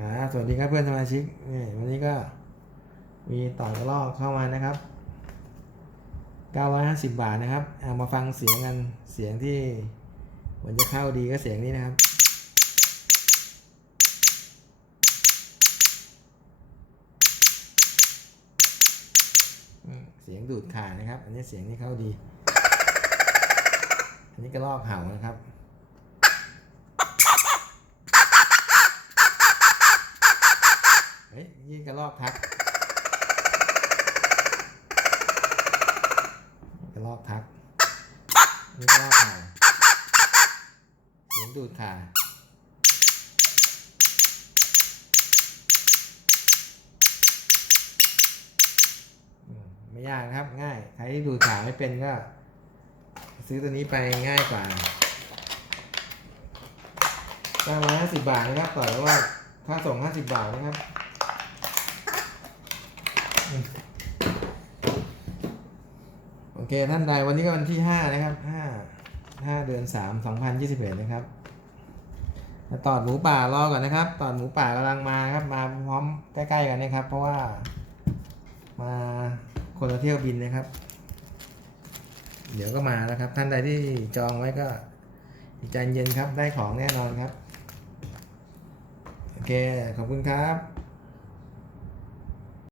ครับสวัสดีครับเพื่อนสมาชิกนี่วันนี้ก็มีต่อกระลอกเข้ามานะครับ 950 บาทนะครับ เอามาฟังเสียงกัน เสียงที่มันจะเข้าดีก็เสียงนี้นะครับเสียงดูดขานะครับ อันนี้เสียงที่เข้าดี อันนี้กระลอกเห่านะครับ เฮ้ยนี่กระลอกทักกระลอกทักนี่กระลอกเห่าเสียงดูดขาไม่ยากนะครับง่าย ใครที่ดูขาไม่เป็นก็ ซื้อตัวนี้ไปง่ายกว่า950บาทนะครับต่อแล้วว่าค่าส่ง50บาทนะครับ โอเคท่านใดวันนี้ก็วันที่5นะครับ5 5เดือน3 2021นะครับตอดหมูป่ารอก่อนนะครับ ตอดหมูป่ากำลังมาครับมาพร้อมใกล้ๆกันนะครับ เพราะว่ามาคนละเที่ยวบินนะครับ เดี๋ยวก็มาแล้วครับ ท่านใดที่จองไว้ก็ใจเย็นครับได้ของแน่นอนครับ โอเค ขอบคุณครับ